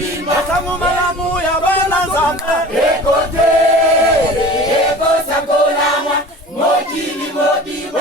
Asangu malamu ya bana zambe. Ekote, ekosakola mwa, mokili modibo.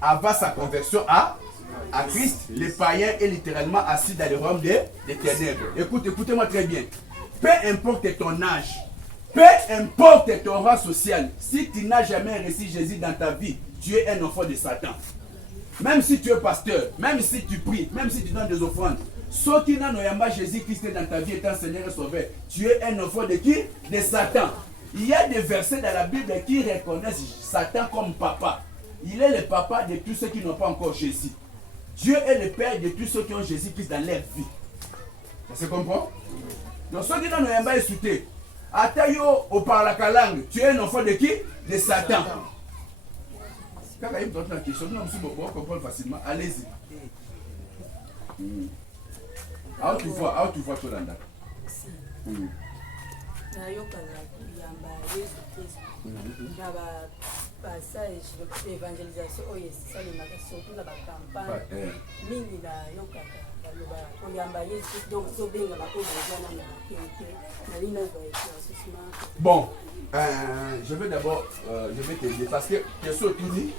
Avant sa conversion à Christ, les païens est littéralement assis dans le royaume des ténèbres. Écoutez-moi très bien. Peu importe ton âge, peu importe ton rang social, si tu n'as jamais reçu Jésus dans ta vie, tu es un enfant de Satan. Même si tu es pasteur, même si tu pries, même si tu donnes des offrandes, ceux qui n'ont pas Jésus-Christ dans ta vie étant Seigneur et Sauveur, tu es un enfant de qui? De Satan. Il y a des versets dans la Bible qui reconnaissent Satan comme papa. Il est le papa de tous ceux qui n'ont pas encore Jésus. Dieu est le père de tous ceux qui ont Jésus-Christ dans leur vie. Ça se comprend? Donc ceux qui n'ont pas écouté, Atayo au par la langue, tu es un enfant de qui? De Satan. Quand il y a une question, nous comprendre facilement. Allez-y. How tu vois Tolanda? Passage d'évangélisation, ça les magasins, surtout la campagne. Mini la bon, je vais d'abord, je vais te dire parce que question tourne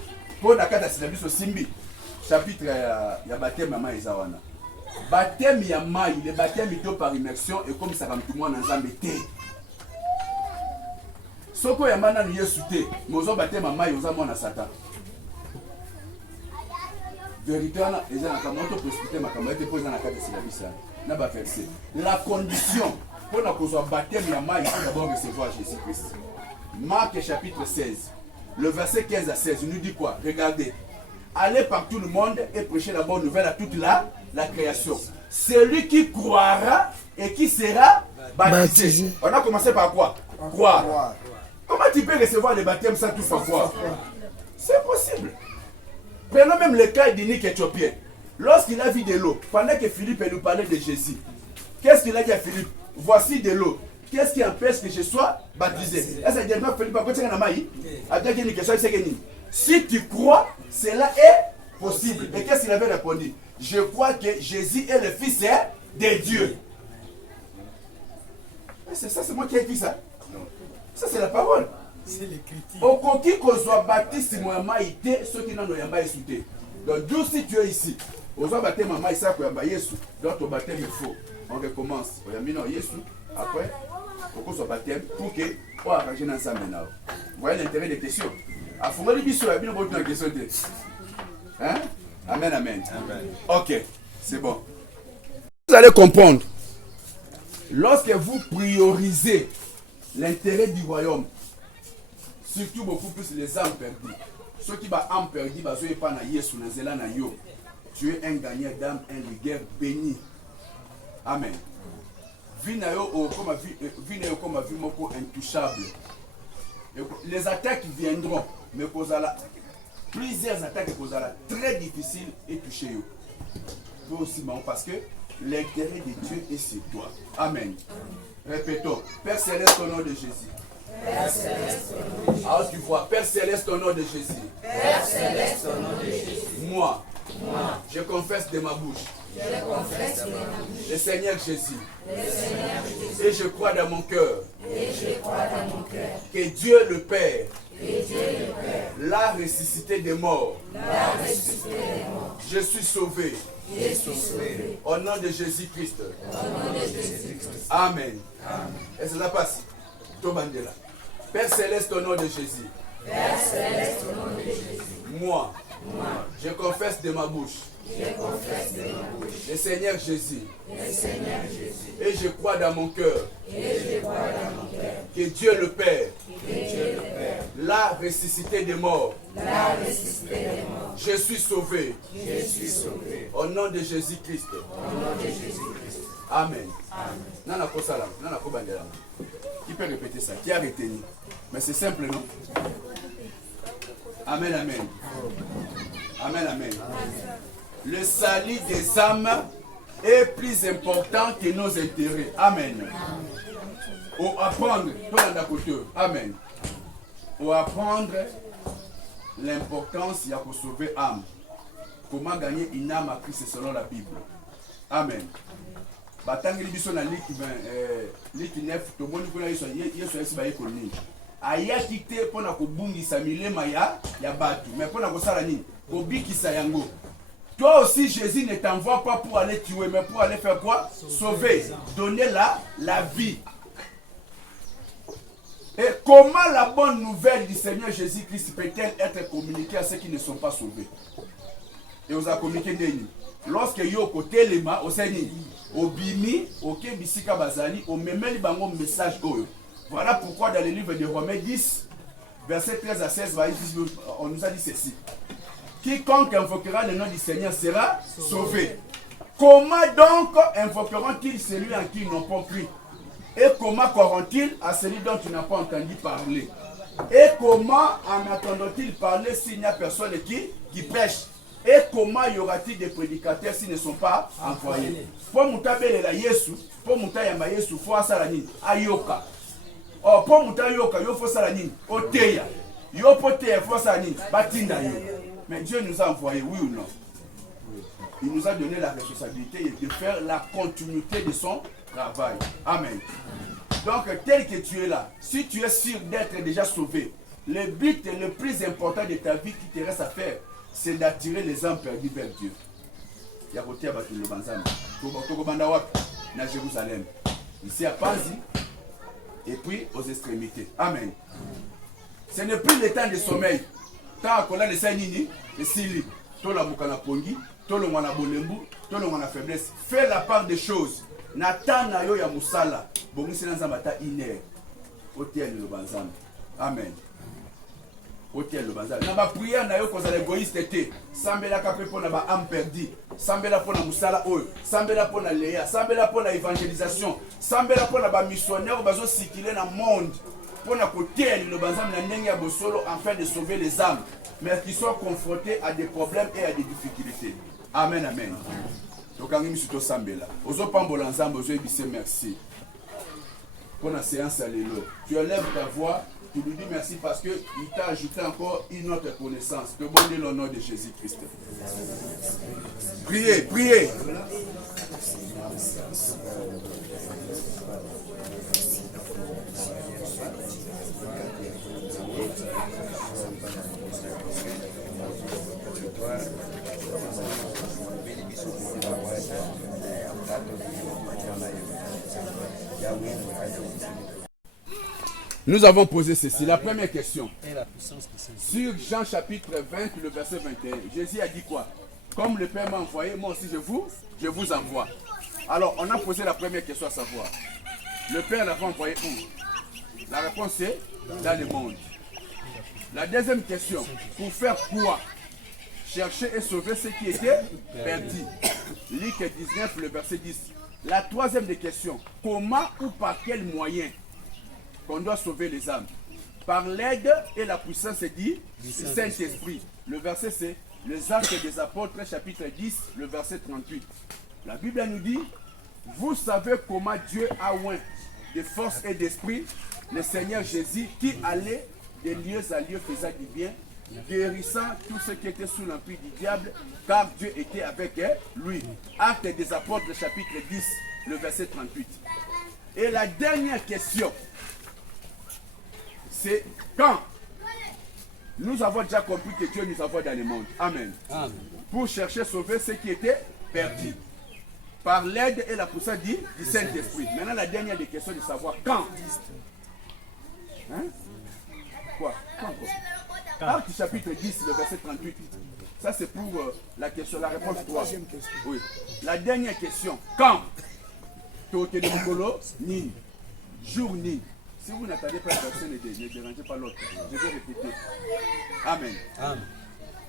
pour la carte de au Simbi, chapitre il y a baptême maman Isawana. Baptême il y a maï, le baptême est par immersion et comme ça va tout le monde en embêté. Soko ya mana ni Yesu te, mozo baptême maman Yosa na Satan. Vérité na ezana kamoto précipiter makambo te poser na carte de syllabus na ba verset. La condition pour na kozwa baptême ya maï, il faut d'abord recevoir Jésus-Christ. Marc chapitre 16, le verset 15 à 16, il nous dit quoi? Regardez. Allez par tout le monde et prêchez la bonne nouvelle à toute la création. Celui qui croira et qui sera baptisé. On a commencé par quoi? Croire. Comment tu peux recevoir le baptême sans tout faire croire? C'est possible. Prenons même le cas d'Unique Éthiopien. Lorsqu'il a vu de l'eau, pendant que Philippe nous parlait de Jésus, qu'est-ce qu'il a dit à Philippe? Voici de l'eau. Qu'est-ce qui empêche que je sois baptisé? Est-ce que Philippe a dit si tu crois, cela est possible. Et qu'est-ce qu'il avait répondu? Je crois que Jésus est le Fils de Dieu. C'est ça, c'est moi qui ai écrit ça. Ça, c'est la parole. Au coquille qu'on soit baptiste, moi, maïté, ceux qui n'ont pas été. Donc, d'où si tu es ici, on soit baptiste, maman, ça, qu'on a Yesu. Donc, ton baptême est faux. On recommence. On a mis dans Yesu. Après, il faut qu'on soit baptême pour que on arrange dans ça maintenant. Vous voyez l'intérêt des questions. À fond, les bisous, il y a bien une question. Hein? Amen, amen. Ok, c'est bon. Vous allez comprendre. Lorsque vous priorisez l'intérêt du royaume, surtout beaucoup plus les âmes perdues, ceux qui ont âme perdue, tu es un gagnant d'âme, un guerre béni. Amen. Vie comme vie intouchable. Les attaques viendront, mais plusieurs attaques très difficiles et toucher. Aussi bon parce que l'intérêt de Dieu est sur toi. Amen. Répétons. Père Céleste au nom de Jésus. Père Céleste au nom de Jésus. Alors tu vois, Père Céleste au nom de Jésus. Père Céleste au nom de Jésus. Moi, je confesse de ma bouche. Je confesse de ma bouche. Le Seigneur Jésus. Le Seigneur Jésus. Et je crois dans mon cœur. Et je crois dans mon cœur. Que Dieu le Père. Que Dieu le Père. L'a ressuscité des morts. L'a ressuscité des morts. Je suis sauvé. Je suis sauvé. Au nom de Jésus-Christ. Au nom de Jésus-Christ. Amen. Amen. Et cela passe. Tobandela. Père Céleste au nom de Jésus. Père Céleste au nom de Jésus. Moi, je confesse de ma bouche. Je confesse de ma bouche. Le Seigneur Jésus. Le Seigneur Jésus. Et je crois dans mon cœur. Et je crois dans mon cœur. Que Dieu le Père. Que Dieu le Père. L'a ressuscité des morts. L'a ressuscité des morts. Je suis sauvé. Je suis sauvé. Au nom de Jésus-Christ. Au nom de Jésus-Christ. Amen. Amen. Nana Kosala, Nana Kobandela. Qui peut répéter ça? Qui a retenu? Mais c'est simple, non? Amen, amen. Amen, amen. Le salut des âmes est plus important que nos intérêts. Amen. Ou apprendre, amen. Ou apprendre l'importance, il y a pour sauver âme. Comment gagner une âme à Christ selon la Bible. Amen. Batangi biso na lik 9 to moni kuna yesu yesu ba ekoni aya kite pona ko bungisa milema ya batu mais pona ko sala nini ko bikisa yango. Toi aussi Jésus ne t'envoie pas pour aller tuer mais pour aller faire quoi? Sauver, donner la vie. Et comment la bonne nouvelle du Seigneur Jésus-Christ peut-elle être communiquée à ceux qui ne sont pas sauvés? Et on a communiqué d'eux. Lorsque yo côté lema au Seigneur Obimi, ok, bisika bazali, au memeli bango message oyo. Voilà pourquoi dans le livre de Romains 10, verset 13 à 16, on nous a dit ceci. Quiconque invoquera le nom du Seigneur sera sauvé. Comment donc invoqueront-ils celui en qui ils n'ont pas cru? Et comment croiront-ils à celui dont tu n'as pas entendu parler? Et comment en attendront-ils parler s'il n'y a personne qui prêche? Et comment y aura-t-il des prédicateurs s'ils ne sont pas envoyés? Pour mutabele la Yesu, pour mutayamba Yesu, faut asalani ayoka. Oh, pour mutayoka, yo faut salani oteya. Yo poteya faut salani batinda yo. Mais Dieu nous a envoyés, oui ou non? Il nous a donné la responsabilité de faire la continuité de son travail. Amen. Donc, tel que tu es là, si tu es sûr d'être déjà sauvé, le but le plus important de ta vie qui te reste à faire, c'est d'attirer les âmes perdues vers Dieu. Il y a côté à Batulu Banzam, à Jérusalem, ici à Panzi, et puis aux extrémités. Amen. Ce n'est plus le temps de sommeil. Tant qu'on a les Sainini, les Sili, tout le Moukana Pongi, tout le Mwana Bolembu, tout le Mwana faiblesse. Fais la part des choses. Natana yo ya musala. Bongi Nzambata iner. Hôtel le Banzam. Amen. Hôtel le Banzam. Na ba prière na yo kozala égoïste té. Sambela kapé pona ba âme perdue. Sambela pona musala oyo. Sambela pona léa. Sambela pona évangélisation. Sambela pona ba missionnaire bazo circuler na monde. Pona hôtel le Banzam na ndenge ya bosolo afin de sauver les âmes, mais qui sont confrontés à des problèmes et à des difficultés. Amen, amen. Donc, on est Sambela. Ozo pambola nzambe, ozo ebise merci. Pour la séance, alléluia. Tu élèves ta voix, tu lui dis merci parce qu'il t'a ajouté encore une autre connaissance. Te bonne le nom de Jésus-Christ. Priez, priez. Nous avons posé ceci. La première question. Sur Jean chapitre 20, le verset 21, Jésus a dit quoi? Comme le Père m'a envoyé, moi aussi je vous envoie. Alors, on a posé la première question à savoir. Le Père l'avait envoyé où? La réponse est dans le monde. La deuxième question, pour faire quoi? Chercher et sauver ceux qui étaient perdus. Luc 19, le verset 10. La troisième des questions, comment ou par quel moyen qu'on doit sauver les âmes? Par l'aide et la puissance du Saint-Esprit. Le verset c'est les Actes des Apôtres, chapitre 10, le verset 38. La Bible nous dit, vous savez comment Dieu a oint de force et d'esprit le Seigneur Jésus qui allait de lieu à lieu faisant du bien, guérissant tous ceux qui étaient sous l'empire du diable, car Dieu était avec lui. Actes des Apôtres, chapitre 10, le verset 38. Et la dernière question, c'est quand? Nous avons déjà compris que Dieu nous envoie dans le monde. Amen. Amen. Pour chercher à sauver ceux qui étaient perdus. Par l'aide et la puissance du Saint-Esprit. Maintenant, la dernière des questions de savoir quand. Hein? Quoi? Quand? Acte chapitre 10, le verset 38. Ça, c'est pour la question, la réponse 3. Oui. La dernière question. Quand? Ni. Jour ni. Si vous n'attendez pas la personne, ne dérangez pas l'autre. Je vais répéter. Amen. Amen.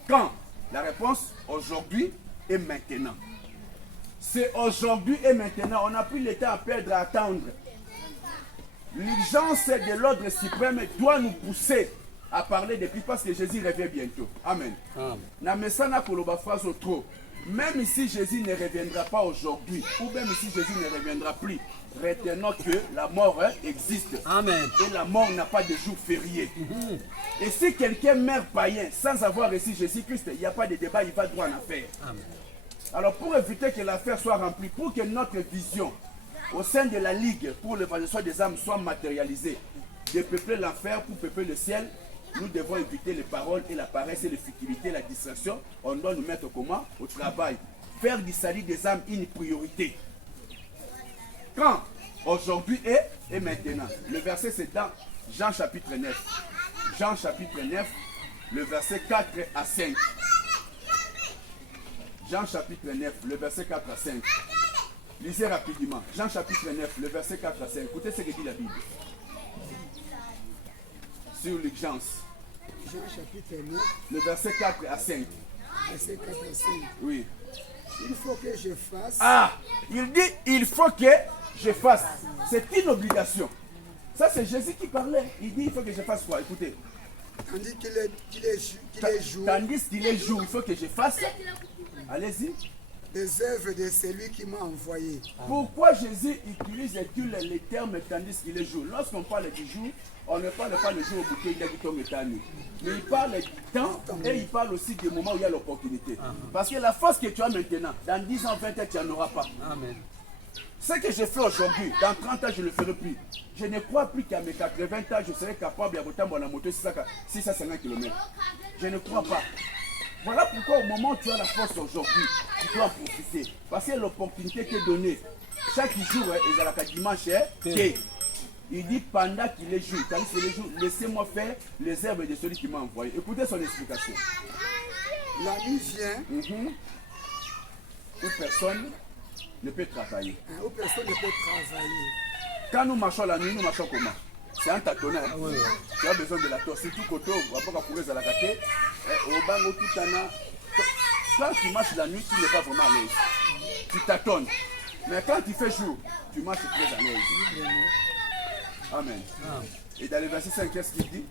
Quand? La réponse, aujourd'hui et maintenant. C'est aujourd'hui et maintenant. On n'a plus le temps à perdre, à attendre. L'urgence de l'ordre suprême doit nous pousser à parler depuis parce que Jésus revient bientôt. Amen. Même si Jésus ne reviendra pas aujourd'hui, ou même si Jésus ne reviendra plus, retenons que la mort existe. Amen. Et la mort n'a pas de jour férié. Et si quelqu'un meurt païen sans avoir reçu Jésus-Christ, il n'y a pas de débat, il va droit en affaire. Amen. Alors pour éviter que l'affaire soit remplie, pour que notre vision au sein de la Ligue pour l'évangélisation des âmes soit matérialisée, de peupler l'enfer pour peupler le ciel, nous devons éviter les paroles et la paresse et les futilités, la distraction. On doit nous mettre comment? Au travail. Faire du salut des âmes une priorité. Quand? Aujourd'hui et maintenant. Le verset c'est dans Jean chapitre 9. Jean chapitre 9, le verset 4 à 5. Jean chapitre 9, le verset 4 à 5. Lisez rapidement. Jean chapitre 9, le verset 4 à 5. Écoutez ce que dit la Bible. Sur l'urgence. Jean chapitre 9. Le verset 4 à 5. Verset 4 à 5. Oui. Il faut que je fasse. Ah, il dit il faut que je fasse. C'est une obligation. Ça c'est Jésus qui parlait. Il dit il faut que je fasse quoi? Écoutez. Tandis qu'il est jour. Tandis qu'il est jour, il faut que je fasse. Allez-y. Des œuvres de celui qui m'a envoyé. Pourquoi Jésus utilise-t-il les termes tandis qu'il est jour? Lorsqu'on parle du jour, on ne parle pas le jour au bouquet, il a dit ton état nu. Mais il parle du temps et il parle aussi des moments où il y a l'opportunité. Parce que la force que tu as maintenant, dans 10 ans, 20 ans, tu n'en auras pas. Amen. Ce que je fais aujourd'hui, dans 30 ans, je ne le ferai plus. Je ne crois plus qu'à mes 80 ans, je serai capable de rouler la moto 650 km. Je ne crois pas. Voilà pourquoi au moment où tu as la force aujourd'hui, tu dois en profiter. Parce que l'opportunité t'est donnée. Chaque jour, et à la dimanche, il dit pendant qu'il est jour, tandis qu'il est jour, laissez-moi faire les œuvres de celui qui m'a envoyé. Écoutez son explication. La nuit vient. Où personne ne peut travailler. Où personne ne peut travailler. Quand nous marchons la nuit, nous marchons comment? C'est un tâtonnage. Tu as besoin de la torse. Surtout quand tu vas courir à la gâté. Quand tu marches la nuit, tu n'es pas vraiment à l'aise. Tu tâtonnes. Mais quand il fait jour, tu marches très à l'aise. Amen. Et dans le verset 5, qu'est-ce qu'il dit?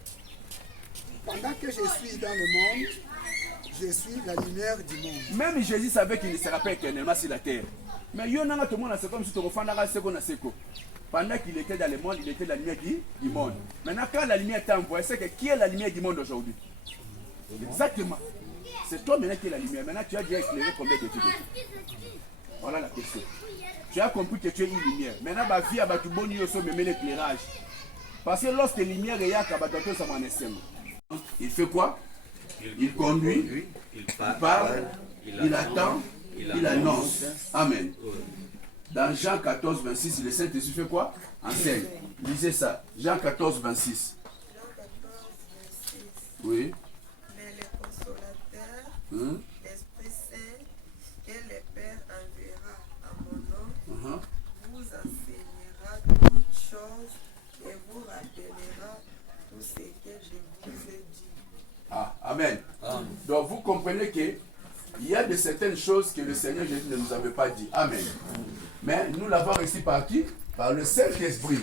Pendant que je suis dans le monde, je suis la lumière du monde. Même Jésus savait qu'il ne sera pas éternellement sur la terre. Mais il y en a tout le monde, c'est comme si tu refais un second à seco. Pendant qu'il était dans le monde, il était la lumière du monde. Maintenant, quand la lumière est envoyée, c'est que qui est la lumière du monde aujourd'hui? Exactement. C'est toi maintenant qui es la lumière. Maintenant, tu as déjà éclairé combien de vies? Voilà la question. Tu as compris que tu es une lumière. Maintenant, ma vie, tu bonnes l'éclairage. Parce que lorsque la lumière est là, il fait quoi? Il conduit, il parle, il attend, il annonce. Amen. Dans Jean 14, 26, le Saint-Esprit fait quoi? Enseigne. Lisez ça. Jean 14, 26. Oui. Mais le consolateur, l'Esprit Saint, que le Père enverra à mon nom, vous enseignera toutes choses et vous rappellera tout ce que je vous ai dit. Ah, amen. Donc vous comprenez que il y a de certaines choses que le Seigneur Jésus ne nous avait pas dit. Amen. Mais nous l'avons reçu par qui? Par le Saint-Esprit.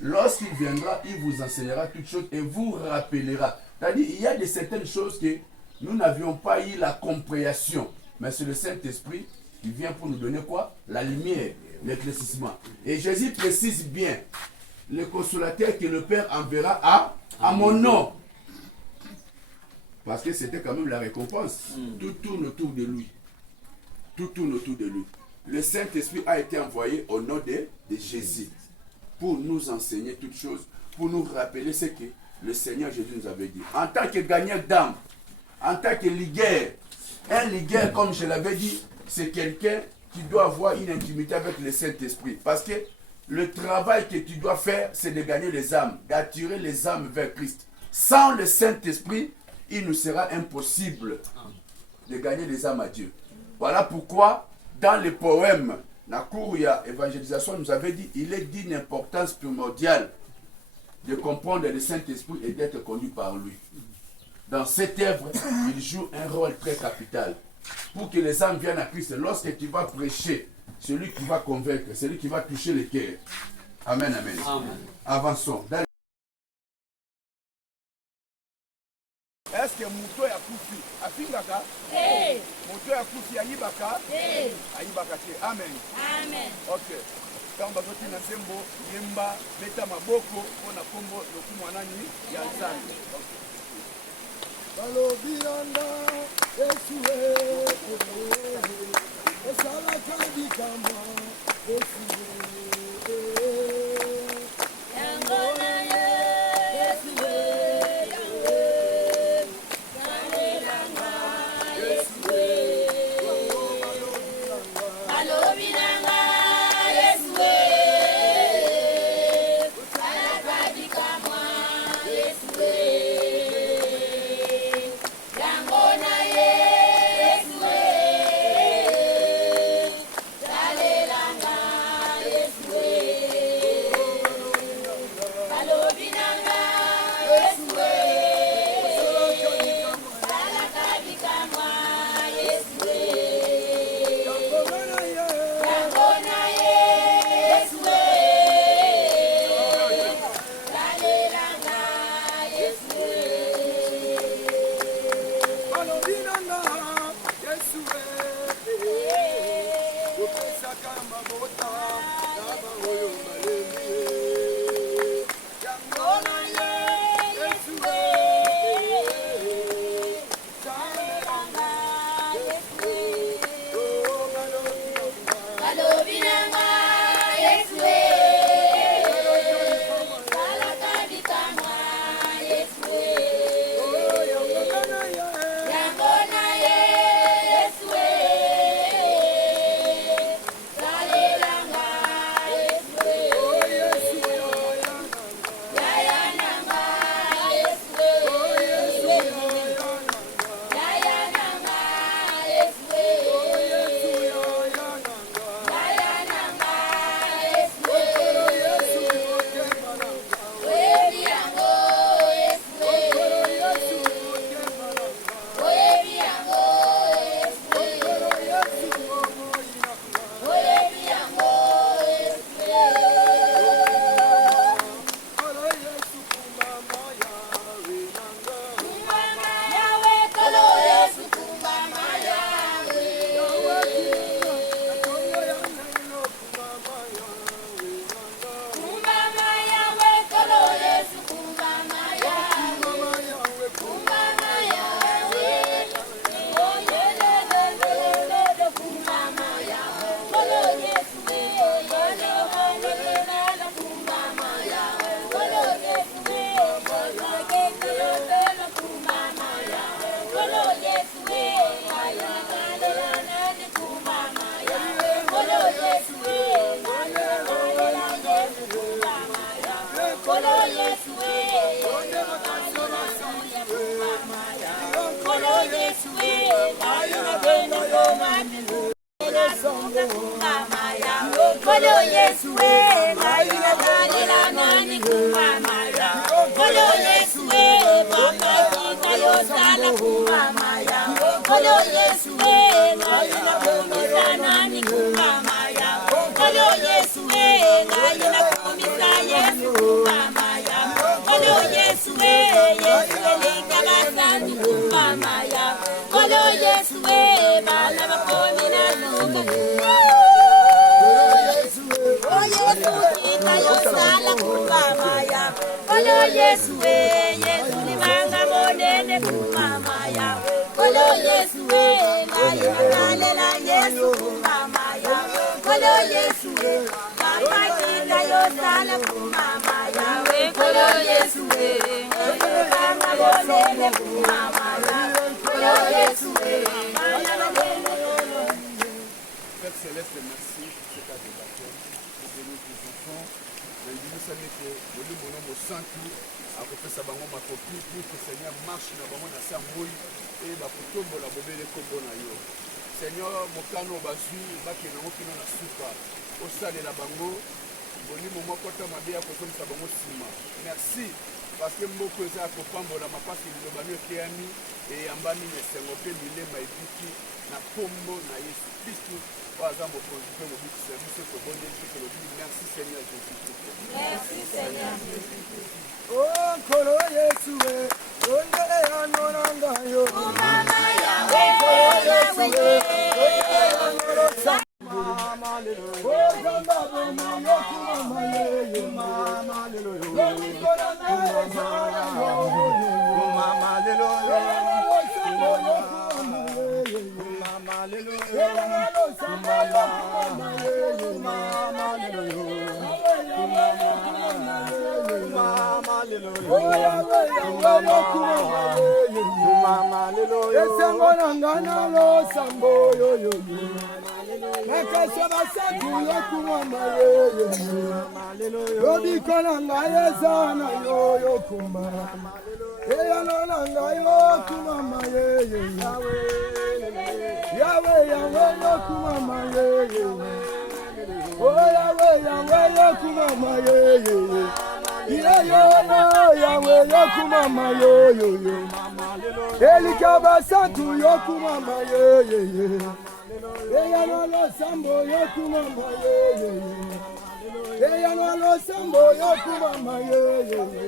Lorsqu'il viendra, il vous enseignera toutes choses et vous rappellera. C'est-à-dire, il y a de certaines choses que nous n'avions pas eu la compréhension. Mais c'est le Saint-Esprit qui vient pour nous donner quoi? La lumière, l'éclaircissement. Et Jésus précise bien, le consolateur que le Père enverra à mon nom. Parce que c'était quand même la récompense. Tout tourne autour de lui. Tout tourne autour de lui. Le Saint-Esprit a été envoyé au nom de Jésus pour nous enseigner toutes choses, pour nous rappeler ce que le Seigneur Jésus nous avait dit. En tant que gagnant d'âme, en tant que ligueur, un ligueur, comme je l'avais dit, c'est quelqu'un qui doit avoir une intimité avec le Saint-Esprit. Parce que le travail que tu dois faire, c'est de gagner les âmes, d'attirer les âmes vers Christ. Sans le Saint-Esprit, il nous sera impossible de gagner les âmes à Dieu. Voilà pourquoi, dans les poèmes, la cour évangélisation nous avait dit, il est d'une importance primordiale de comprendre le Saint-Esprit et d'être conduit par lui. Dans cette œuvre, il joue un rôle très capital. Pour que les âmes viennent à Christ, lorsque tu vas prêcher, celui qui va convaincre, celui qui va toucher les cœurs. Amen, amen. Avançons. Est-ce que moto ya kufi afingaka? Moto ya kufi ayibaka? Ayibaka te. Amen. Amen. Ok. Quand bazoti na sembo yemba beta maboko pona kombo lokumu nani ya nzambe. Balobiranda Yesuwe esala kadi kama Yesuwe Yangona Yesuwe Kanelanga Yesuwe Balobiranga Yesuwe esala kadi kama Yesuwe Yes, nanuka kumama ya kolo Yesu we ngai nakalela nani kumama ya kolo Yesu we bakakita yosala kumama ya kolo Yesu we ngai nakumisa nani kumama ya kolo Yesu we ngai nakumisa Yesu kumama ya kolo Yesu we Yesu elikabasandi kumama ya kolo Yesu we bana bakomi nanuka oh Yesu kita yosala kumama ya kolo Yesu we Yesu libanga monene kumama ya kolo Yesu we ngai nakalela Yesu kumama ya kolo Yesu we papa kita yosala kumama ya kolo Yesu we libanga monene kumama ya kolo Yesu we Père Céleste, merci pour ce cas de baptême, pour bénir tes enfants. Nous savons que le nom de Saint-Clou a fait sa bango ma copie pour que le Seigneur marche dans le bango na sa mouille et va pour tomber la bobele kombo na yo. Seigneur, mon cano bazui, baki na mo kino na suka. Au stade de la bango, boni momo kota mabe ya kotom sa bango sima. Merci parce que mboko eza ko pambola mapasi lobano keani et ambami nesengo pe milema ebiki na kombo na Yesu Kristo. Merci Seigneur Jésus-Christ. Merci Seigneur Jésus-Christ. Oh, kolo Yesu we, ondele anoranga yo. Mama yawe, yawe ye. Mama hallelujah. Oh, jamba bomo yo kumama ye, mama hallelujah. Mama hallelujah. Yahweh, Yahweh, yokumama ye ye. Oh Yahweh, Yahweh, yokumama ye ye ye. Yeah yo Yahweh, yokumama yo yo yo. Elikaba santu yokumama ye ye ye. Eya no lo sambo yokumama ye ye ye. Eya no lo sambo yokumama ye ye ye.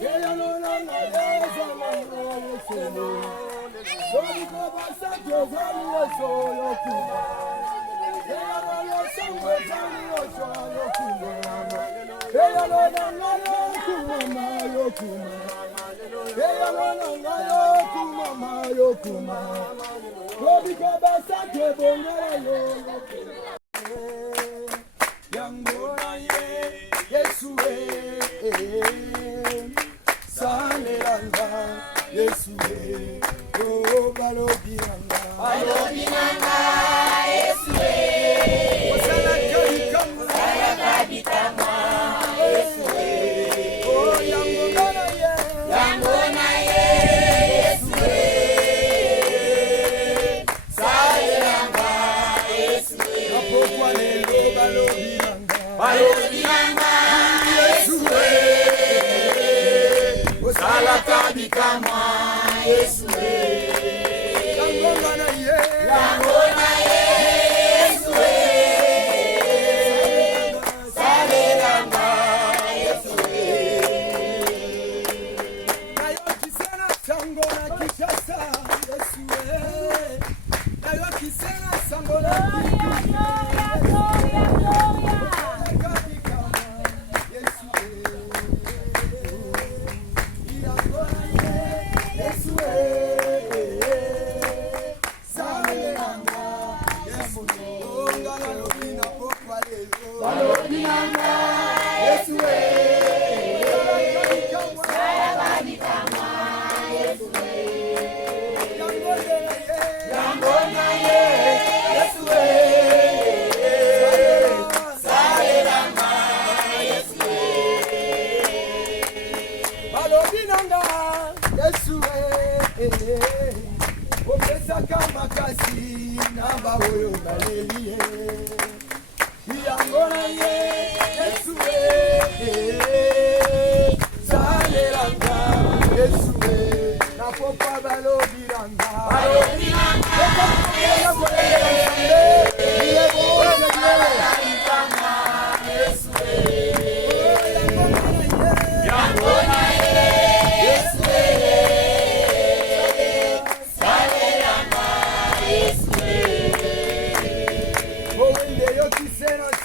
Eya no lo na ye sambo yokumama. Yesu oh balobinanga Yesu osala kabitama Yesu oh yango na ye Yesu salanga Yesu apokwa lelo balobinanga Yesu osala kabitama Yesu yango na ye Yesu salanga Yesu nayokisena sango na Kinshasa Yesu nayokisena sango na Yesu, makasi namba oyo baleli ye yango na ye Yesu salelanga Yesu na popa balobiranga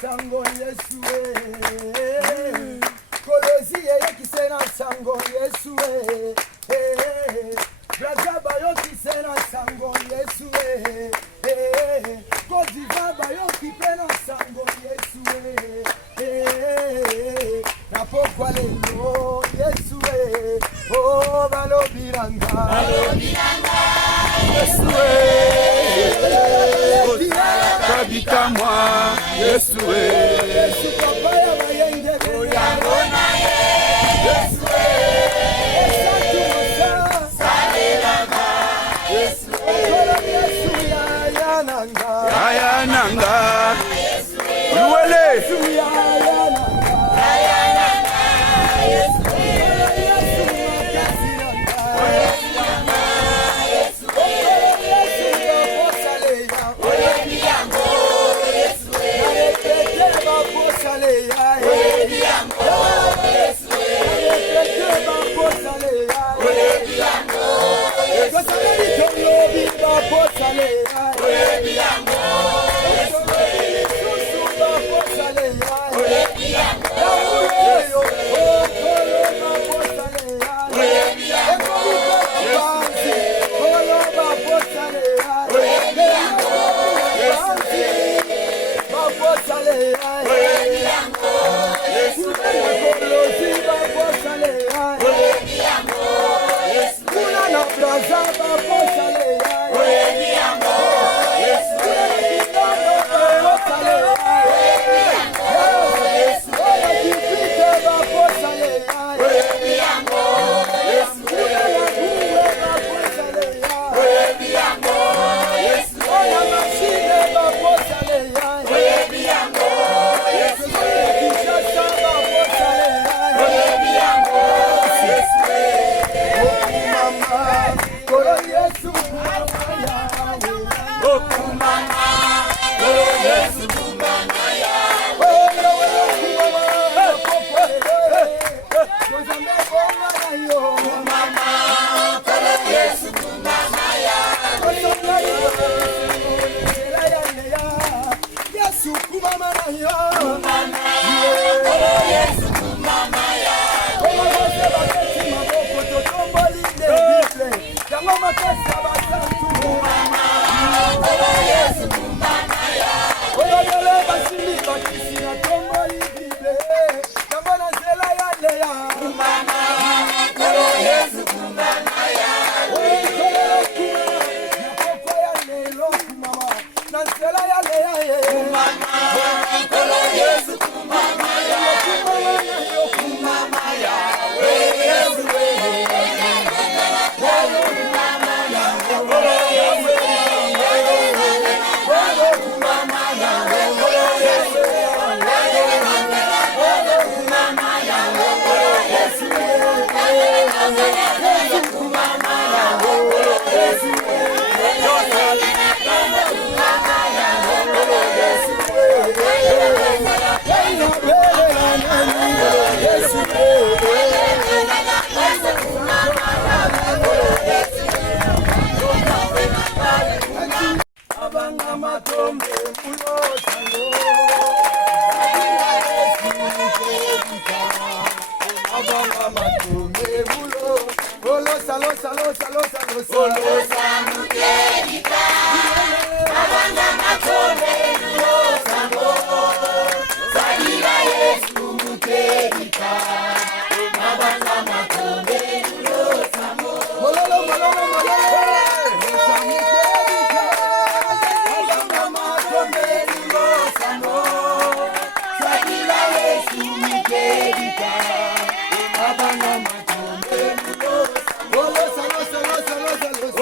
sango Yesu Kolosi yekisena sango Yesu Brazaba yokisena sango Yesu Kodivaba yokipena sango Yesu Napokwa lelo Yesu Oh balobiranga Yesu Kabika moi Yesu Yesu papa ya bayenge oyangona Yesu salelanga Yesu Yesu ya yananga Yesu luele Yesu ya yananga Yesu Yesu makazinanga Yesu Yesu baposaleya oyemiyango Yesu baposaleya oyemiyango Yesu baposaleya oyemiyango Yesu baposaleya oyemiyango Yesu baposaleya oyemiyango Yesu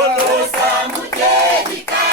Olosa mukedi ka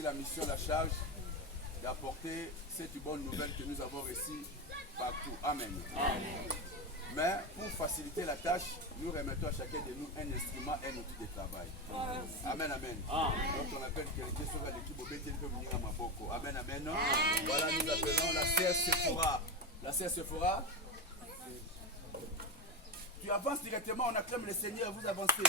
La mission, la charge d'apporter cette bonne nouvelle que nous avons reçue partout. Amen. Amen. Mais pour faciliter la tâche, nous remettons à chacun de nous un instrument, un outil de travail. Amen, amen. Donc on appelle quelqu'un sur l'équipe au BTL peut venir à Maboko. Amen, amen. Voilà, nous appelons la CS Sephora. La CS Sephora. Tu avances directement, on acclame le Seigneur, vous avancez.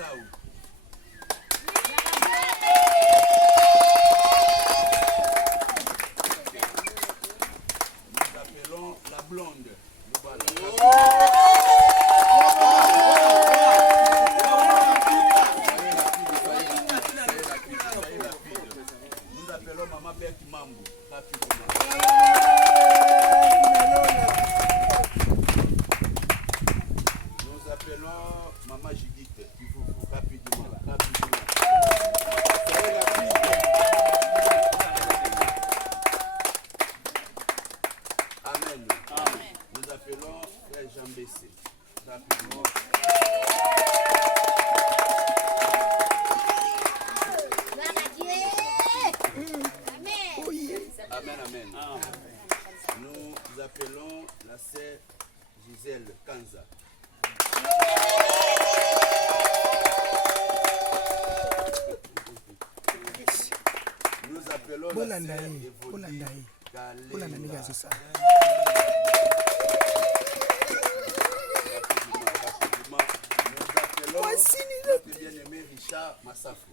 Esaou. Nous appelons la blonde. Nous appelons Maman Berti Mambo. Nous appelons Maman Judith. Rapidement. Amen. Nous appelons Frère Jean Bessé. Rapidement. Amen. Nous appelons la sœur Gisèle Kanza. Nous appelons la sœur Evolie Galéna. Nous appelons notre bien-aimé Richard Massafou.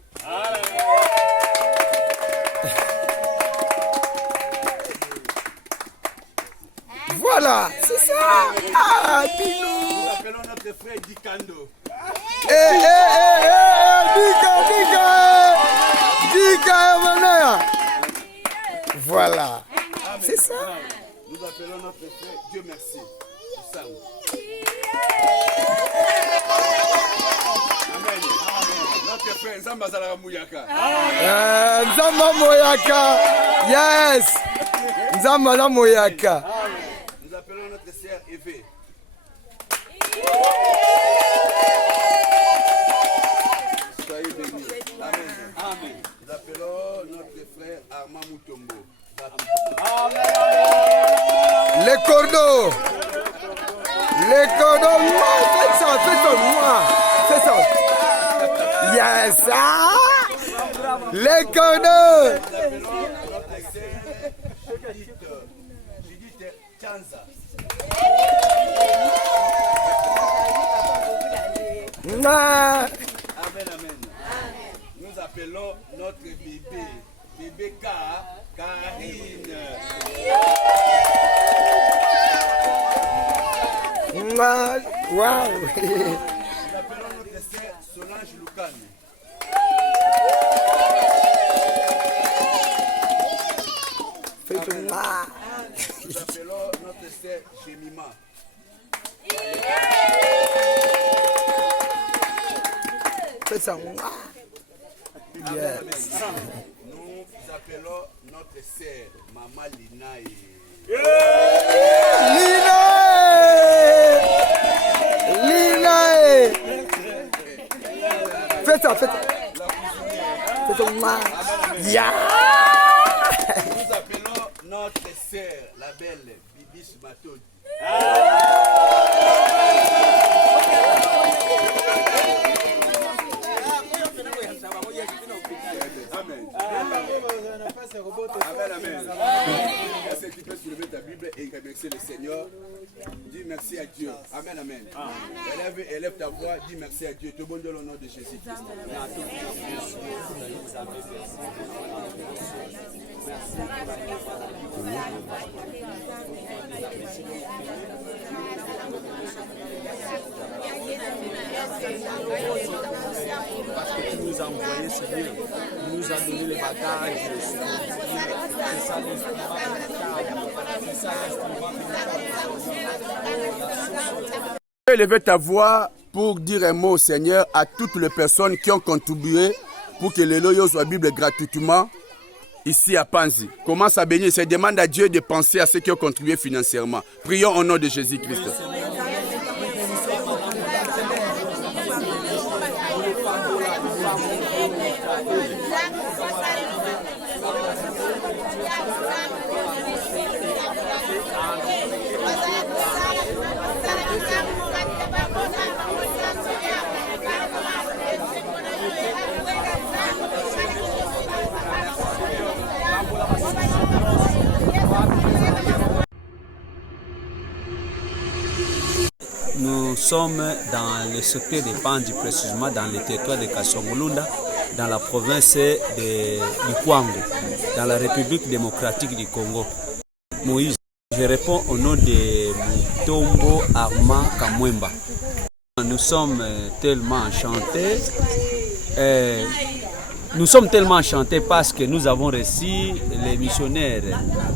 Voilà, c'est ça. Ah, Nous appelons notre frère Dikando. Dika, Manaya. Voilà, c'est ça. Nous appelons notre frère Dieu merci. Amen. Notre frère Nzamba Zala Mouyaka. Nzamba Moyaka. Yes. Nzamba Moyaka. Nous appelons notre sœur Eve. Soyez bénis. Amen. Nous appelons notre frère Armand Moutombo. Les cordeaux. Fais ça. Yes. Ah. Les cordeaux. Judith Chanza. Amen. Nous appelons notre bébé Karine. Wow. Nous appelons notre sœur Solange Loukane. Nous appelons notre sœur Jemima. Fais ça. Yes. Nous appelons notre sœur Maman Linae. Linae. Fais ça. Yeah. Nous appelons notre sœur, la belle Bibiche Matodi. Amen. Est-ce que tu peux soulever ta Bible et remercier le Seigneur? Dis merci à Dieu. Amen. Élève ta voix, dis merci à Dieu. Te bon Dieu, au nom de Jésus-Christ. Parce que tu nous as envoyé, Seigneur, tu nous as donné les bagages. C'est ça l'instrument c'est ça l'instrument Élevez ta voix pour dire un mot au Seigneur à toutes les personnes qui ont contribué pour que les loyaux soient Bible gratuitement ici à Panzi. Commence à bénir, c'est demande à Dieu de penser à ceux qui ont contribué financièrement. Prions au nom de Jésus-Christ. sommes dans le secteur de Panzi, précisément dans le territoire de Kasongolunda, dans la province du Kwango, dans la République démocratique du Congo. Moïse, je réponds au nom de Mutombo Armand Kamwemba. Nous sommes tellement enchantés. Nous sommes tellement enchantés parce que nous avons reçu les missionnaires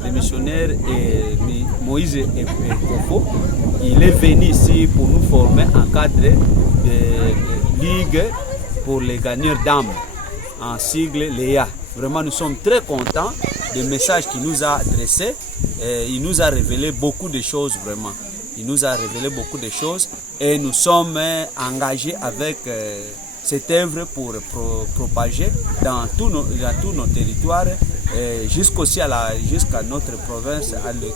et Moïse et Kofo. Il est venu ici pour nous former en cadre de ligue pour les gagneurs d'âmes, en sigle Léa. Vraiment, nous sommes très contents des messages qu'il nous a adressés. Il nous a révélé beaucoup de choses, vraiment. Il nous a révélé beaucoup de choses et nous sommes engagés avec cette œuvre pour propager dans tous nos territoires, jusqu'à notre province,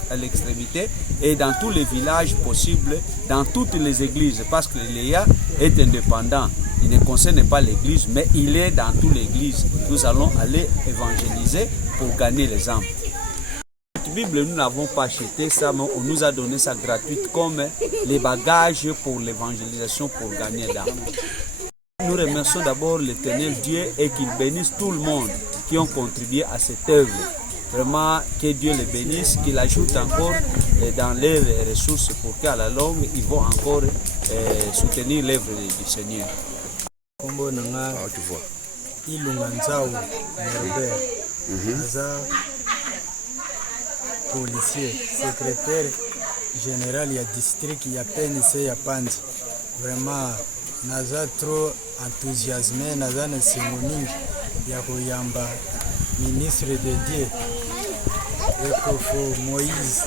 à l'extrémité, et dans tous les villages possibles, dans toutes les églises, parce que l'EA est indépendant. Il ne concerne pas l'église, mais il est dans toutes les églises. Nous allons aller évangéliser pour gagner les âmes. Cette Bible, nous n'avons pas acheté ça, mais on nous a donné ça gratuite comme les bagages pour l'évangélisation pour gagner d'âmes. Nous remercions d'abord l'Éternel Dieu et qu'il bénisse tout le monde qui ont contribué à cette œuvre. Vraiment, que Dieu les bénisse, qu'il ajoute encore dans leurs ressources pour qu'à la longue, ils vont encore soutenir l'œuvre du Seigneur. Kombo nanga Ilunga Nzao Norbert, policier, secrétaire général ya district ya PNC ya Panzi. Vraiment, naza trop enthousiasmé, naza na sengo mingi ya koyamba ministre de Dieu Ekofo Moïse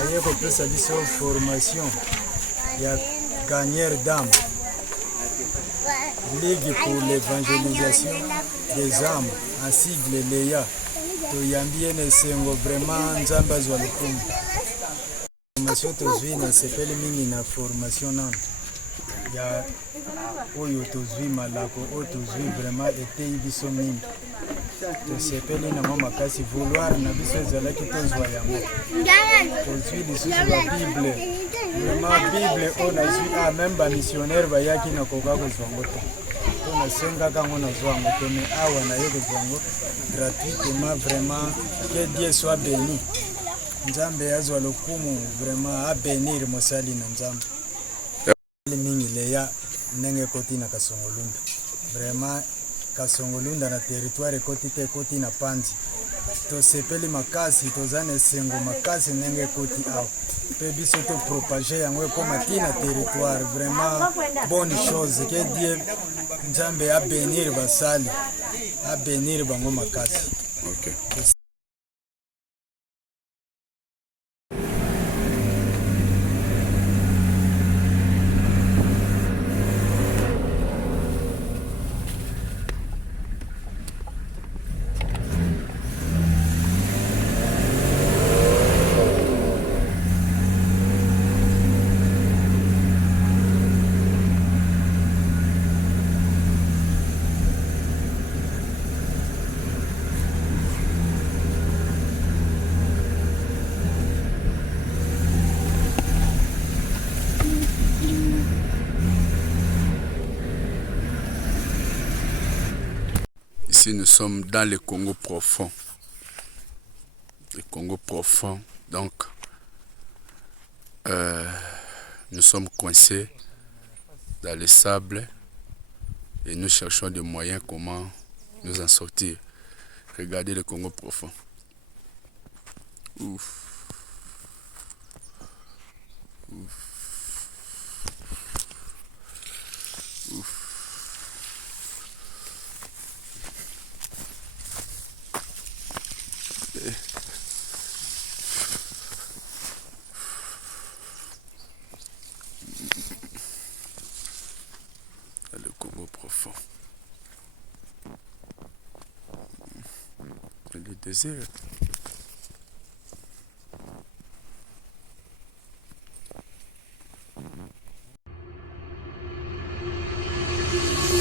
aye kopesa biso formation ya gagneur d'âme, ligue pour l'évangélisation des âmes en sigle Léa. Toyambi ene sengo vraiment nzamba zwa lukumu. Formation tozwi na sepeli mingi na formation nano ya oyo tozwi malako oyo tozwi vraiment etei biso mingi tosepeli nango makasi vouloir na biso ezalaki tozwa yango tozwi lisusu babible vraiment bible oyo nazwi même bamissionnaire bayaki nakoka kozwa ngo te oyo nasengaka yango nazwa yango te mais awa naye kozwa yango gratuitement. Vraiment que Dieu soit béni, nzambe azwa lokumu vraiment a bénir mosali na nzambe mingi Léa ndenge koti na Kasongolunda. Vraiment Kasongolunda na territoire koti te koti na Panzi tosepeli makasi tozane sengo makasi ndenge koti awa pe biso to propager yango ekoma tina territoire. Vraiment bonne chose, que Dieu nzambe a bénir basali, a bénir bango makasi. Okay. Ici, nous sommes dans le Congo profond. Le Congo profond. Donc, nous sommes coincés dans le sable et nous cherchons des moyens comment nous en sortir. Regardez le Congo profond. Ouf. Ouf. Ouf. Le Congo profond. Le désert.